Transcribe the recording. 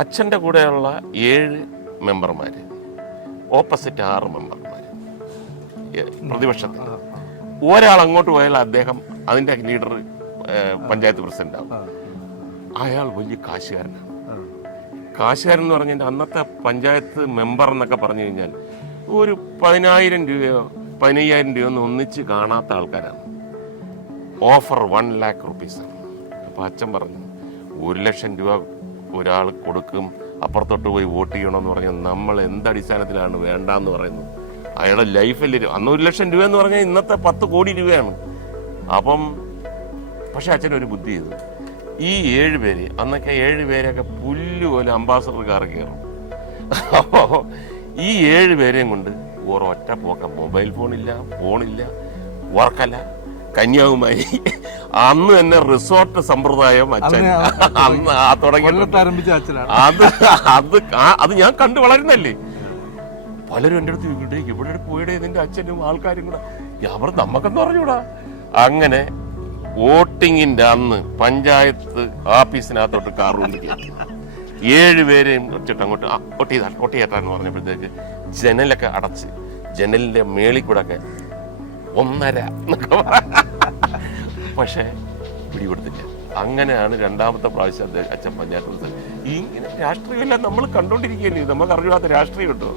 അച്ഛൻ്റെ കൂടെയുള്ള 7 മെമ്പർമാർ, ഓപ്പോസിറ്റ് 6 മെമ്പർമാർ പ്രതിപക്ഷത്തിൽ. ഒരാൾ അങ്ങോട്ട് പോയാൽ അദ്ദേഹം അതിൻ്റെ ലീഡർ പഞ്ചായത്ത് പ്രസിഡന്റ് ആവും. അയാൾ വലിയ കാശുകാരനാണ്. കാശുകാരൻ എന്ന് പറഞ്ഞാൽ അന്നത്തെ പഞ്ചായത്ത് മെമ്പർ എന്നൊക്കെ പറഞ്ഞു കഴിഞ്ഞാൽ ഒരു 10,000 രൂപയോ 15,000 രൂപയോ ഒന്നും ഒന്നിച്ച് കാണാത്ത ആൾക്കാരാണ്. Offer 1 lakh rupees. അപ്പം അച്ഛൻ പറഞ്ഞു 1 ലക്ഷം രൂപ ഒരാൾ കൊടുക്കും, അപ്പുറത്തോട്ട് പോയി വോട്ട് ചെയ്യണമെന്ന് പറഞ്ഞാൽ നമ്മൾ എന്തടിസ്ഥാനത്തിലാണ് വേണ്ടാന്ന് പറയുന്നത്? അയാളുടെ ലൈഫിൽ അന്ന് 1 ലക്ഷം രൂപ എന്ന് പറഞ്ഞാൽ ഇന്നത്തെ 10 കോടി രൂപയാണ്. അപ്പം പക്ഷെ അച്ഛനൊരു ബുദ്ധി ചെയ്തു. ഈ 7 പേര്, അന്നൊക്കെ 7 പേരൊക്കെ പുല്ലുപോലെ അംബാസഡർ കാർ കയറും. അപ്പോൾ ഈ 7 പേരെയും കൊണ്ട് ഒരൊറ്റ പോക്ക. മൊബൈൽ ഫോണില്ല, വർക്കല, കന്യാകുമാരി. അന്ന് തന്നെ റിസോർട്ട് സമ്പ്രദായം അച്ഛൻ അന്ന് തുടങ്ങി. അത് ഞാൻ കണ്ടു വളരുന്നല്ലേ. പലരും എൻ്റെ അടുത്ത് ഇവിടെ പോയിടെ ഇതിന്റെ അച്ഛനും ആൾക്കാരും കൂടെ. അവർ നമുക്കെന്ന് പറഞ്ഞൂടാ. അങ്ങനെ വോട്ടിങ്ങിന്റെ അന്ന് പഞ്ചായത്ത് ഓഫീസിനകത്തോട്ട് കാർ കൊണ്ട് കയറ്റി 7 പേരെയും വെച്ചിട്ട് അങ്ങോട്ട് ഒട്ടി കയറ്റാന്ന് പറഞ്ഞപ്പോഴത്തേക്ക് ജനലൊക്കെ അടച്ച് ജനലിന്റെ മേളിൽ കൂടെ ഒക്കെ 1.5 എന്നൊക്കെ പക്ഷെ പിടികൊടുത്തില്ല. അങ്ങനെയാണ് 2ാമത്തെ പ്രാവശ്യം അച്ഛൻ പഞ്ചായത്ത് പ്രസിഡന്റ്. ഇങ്ങനെ രാഷ്ട്രീയമെല്ലാം നമ്മൾ കണ്ടോണ്ടിരിക്കുകയല്ലേ, നമുക്ക് അറിയാത്ത രാഷ്ട്രീയം കിട്ടുമോ?